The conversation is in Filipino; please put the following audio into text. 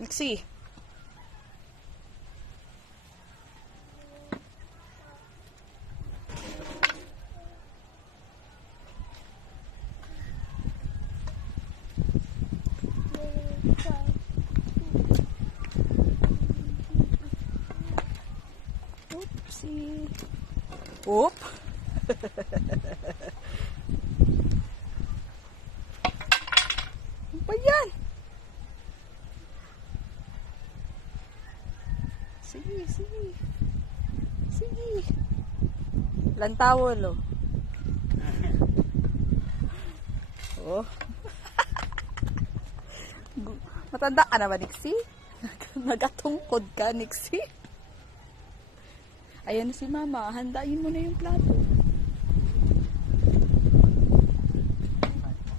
Nixie. Oopsie. Oop. Ano ba yan? Sige, sige. Sige. Lantawol, oh. Oh. Matanda ka na ba, Nixie? Nagatungkod ka, Nixie? Ayan na si Mama. Handain mo na yung plato.